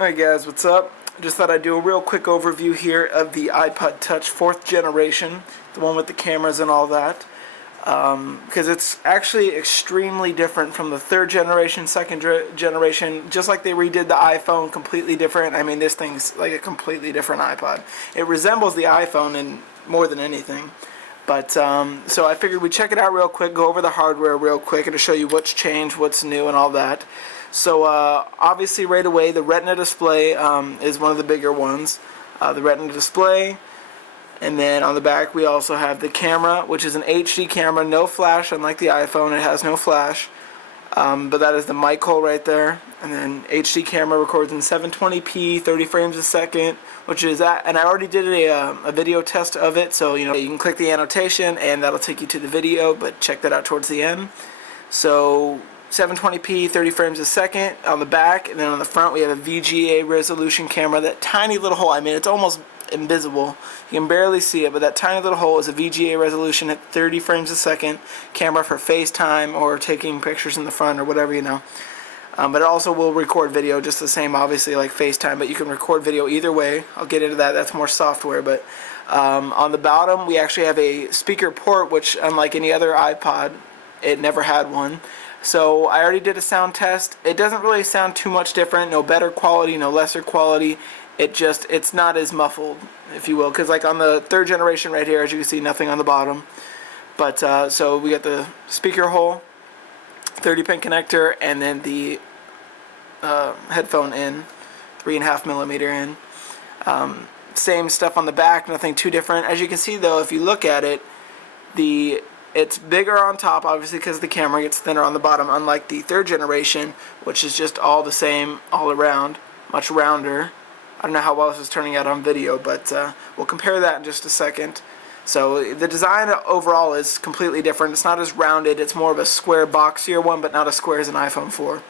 Alright guys, what's up? Just thought I'd do a real quick overview here of the iPod Touch 4th generation, the one with the cameras and all that, because it's actually extremely different from the 3rd generation, 2nd generation, just like they redid the iPhone, completely different. I mean, this thing's like a completely different iPod. It resembles the iPhone in more than anything. But, so I figured we'd check it out real quick, go over the hardware real quick, and to show you what's changed, what's new, and all that. So, obviously right away, the Retina display is one of the bigger ones. The Retina display, and then on the back we also have the camera, which is an HD camera, no flash, unlike the iPhone, it has no flash. But that is the mic hole right there. And then HD camera records in 720p, 30 frames a second, which is that. And I already did a video test of it, so you can click the annotation and that'll take you to the video, but check that out towards the end. So 720p, 30 frames a second on the back, and then on the front we have a VGA resolution camera. That tiny little hole, I mean, it's almost invisible. You can barely see it, but that tiny little hole is a VGA resolution at 30 frames a second camera for FaceTime or taking pictures in the front or whatever, But it also will record video just the same, obviously, like FaceTime, but you can record video either way. I'll get into that. That's more software, but on the bottom we actually have a speaker port, which unlike any other iPod, it never had one. So I already did a sound test. It doesn't really sound too much different. No better quality, no lesser quality. It's not as muffled, if you will, because like on the 3rd generation right here, as you can see, nothing on the bottom. But so we got the speaker hole, 30-pin connector, and then the headphone in, 3.5mm in. Same stuff on the back, nothing too different. As you can see though, if you look at it, it's bigger on top, obviously, because the camera gets thinner on the bottom, unlike the 3rd generation, which is just all the same all around, much rounder. I don't know how well this is turning out on video, but we'll compare that in just a second. So the design overall is completely different. It's not as rounded. It's more of a square boxier one, but not as square as an iPhone 4.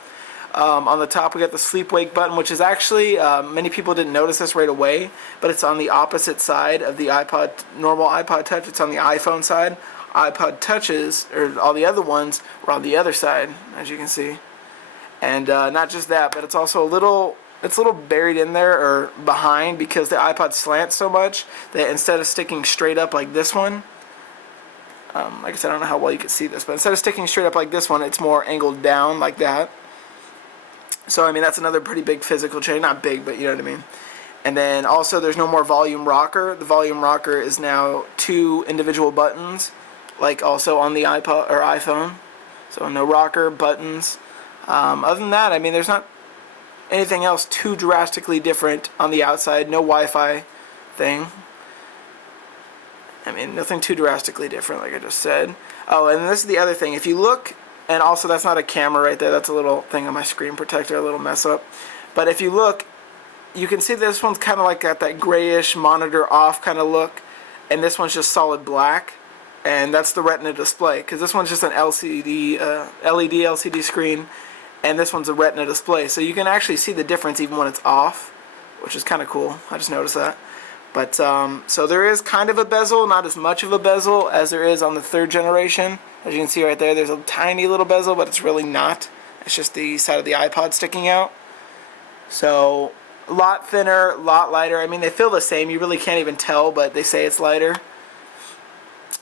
On the top we got the sleep-wake button, which is actually, many people didn't notice this right away, but it's on the opposite side of the normal iPod Touch. It's on the iPhone side. iPod Touches, or all the other ones, were on the other side, as you can see. And not just that, but it's also a little buried in there, or behind, because the iPod slants so much that instead of sticking straight up like this one, like I said, I don't know how well you can see this, but instead of sticking straight up like this one, it's more angled down like that. So I mean, that's another pretty big physical change. Not big, but you know what I mean. And then also there's no more volume rocker. The volume rocker is now 2 individual buttons, like also on the iPod or iPhone. So no rocker, buttons. Other than that, I mean, there's not anything else too drastically different on the outside. No Wi-Fi thing. I mean, nothing too drastically different, like I just said. Oh, and this is the other thing. If you look, and also that's not a camera right there. That's a little thing on my screen protector, a little mess up. But if you look, you can see this one's kind of like got that grayish monitor off kind of look, and this one's just solid black. And that's the Retina display, because this one's just an LED LCD screen, and this one's a Retina display. So you can actually see the difference even when it's off, which is kind of cool. I just noticed that. But so there is kind of a bezel, not as much of a bezel as there is on the 3rd generation. As you can see right there, there's a tiny little bezel, but it's really not. It's just the side of the iPod sticking out. So a lot thinner, a lot lighter. I mean, they feel the same. You really can't even tell, but they say it's lighter.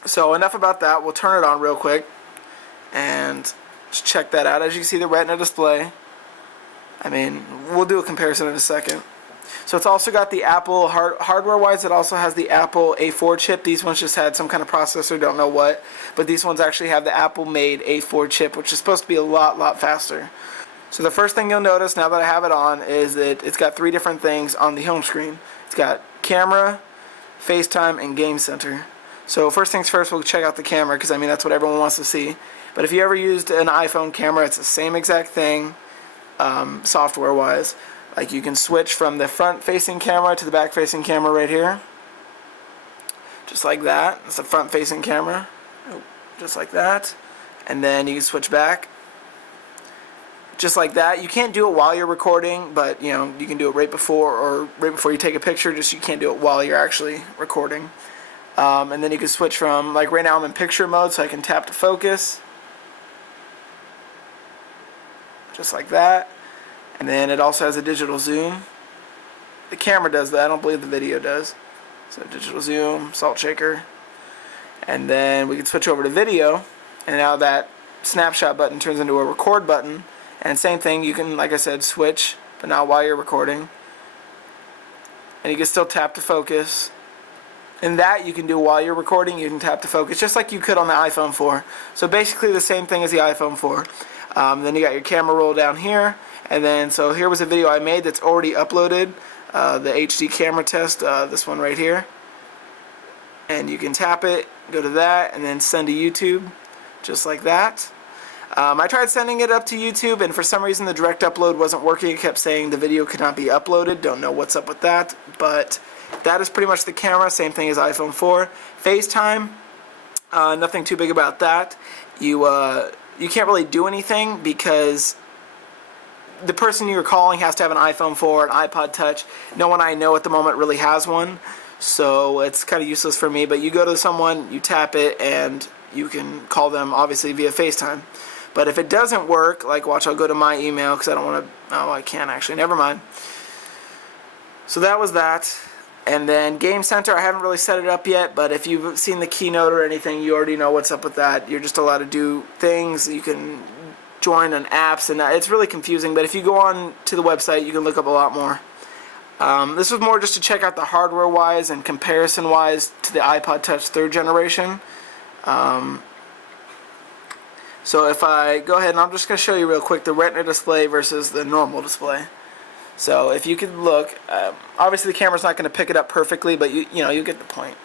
So enough about that. We'll turn it on real quick and just check that out. As you can see, the Retina display. I mean, we'll do a comparison in a second. So it's also got the Apple, hardware-wise, it also has the Apple A4 chip. These ones just had some kind of processor, don't know what. But these ones actually have the Apple-made A4 chip, which is supposed to be a lot faster. So the first thing you'll notice now that I have it on is that it's got 3 different things on the home screen. It's got camera, FaceTime, and Game Center. So first things first, we'll check out the camera, because I mean that's what everyone wants to see. But if you ever used an iPhone camera, it's the same exact thing, software-wise. Like you can switch from the front-facing camera to the back-facing camera right here, just like that. It's the front-facing camera, just like that. And then you can switch back, just like that. You can't do it while you're recording, but you can do it right before you take a picture. Just you can't do it while you're actually recording. And then you can switch from, like right now I'm in picture mode, so I can tap to focus, just like that. And then it also has a digital zoom. the camera does that. I don't believe the video does. So digital zoom, salt shaker. And then we can switch over to video. And now that snapshot button turns into a record button. And same thing, you can, like I said, switch, but not while you're recording. And you can still tap to focus. And that you can do while you're recording. You can tap to focus just like you could on the iPhone 4. So basically the same thing as the iPhone 4. Then you got your camera roll down here. And then, so here was a video I made that's already uploaded. The HD camera test, this one right here. And you can tap it, go to that, and then send to YouTube. Just like that. I tried sending it up to YouTube, and for some reason the direct upload wasn't working. It kept saying the video could not be uploaded. Don't know what's up with that. But that is pretty much the camera. Same thing as iPhone 4. FaceTime, nothing too big about that. You can't really do anything because the person you're calling has to have an iPhone 4, an iPod Touch. No one I know at the moment really has one. So it's kind of useless for me. But you go to someone, you tap it, and you can call them obviously via FaceTime. But if it doesn't work, like watch, I'll go to my email because I don't want to, oh, I can't actually, never mind. So that was that. And then Game Center, I haven't really set it up yet, but if you've seen the keynote or anything, you already know what's up with that. You're just allowed to do things. You can join on apps, and it's really confusing, but if you go on to the website, you can look up a lot more. This was more just to check out the hardware-wise and comparison-wise to the iPod Touch 3rd generation. So if I go ahead, and I'm just going to show you real quick the Retina display versus the normal display. So if you could look, obviously the camera's not going to pick it up perfectly, but you know, you get the point.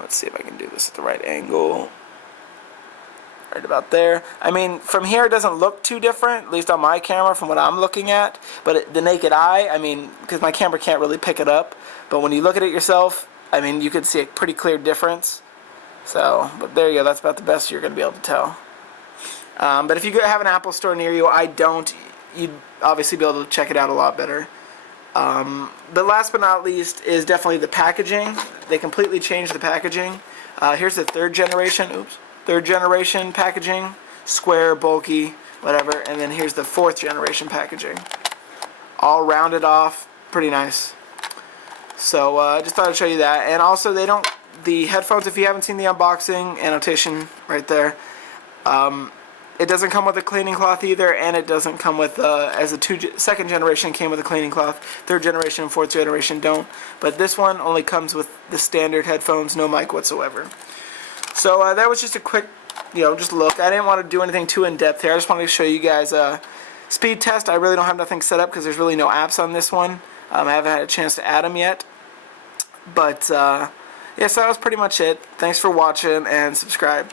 Let's see if I can do this at the right angle. Right about there. I mean, from here it doesn't look too different, at least on my camera from what I'm looking at. But the naked eye, I mean, because my camera can't really pick it up. But when you look at it yourself, I mean, you could see a pretty clear difference. So, but there you go. That's about the best you're going to be able to tell. But if you have an Apple store near you, I don't, you'd obviously be able to check it out a lot better. But last but not least is definitely the packaging. They completely changed the packaging. Here's the 3rd generation, 3rd generation packaging, square, bulky, whatever. And then here's the 4th generation packaging. All rounded off, pretty nice. So just thought I'd show you that. And also the headphones, if you haven't seen the unboxing, annotation right there. It doesn't come with a cleaning cloth either, and it doesn't come with, as the 2nd generation came with a cleaning cloth. 3rd generation and 4th generation don't. But this one only comes with the standard headphones, no mic whatsoever. So that was just a quick, just look. I didn't want to do anything too in-depth here. I just wanted to show you guys a speed test. I really don't have nothing set up because there's really no apps on this one. I haven't had a chance to add them yet. But, yeah, so that was pretty much it. Thanks for watching, and subscribe.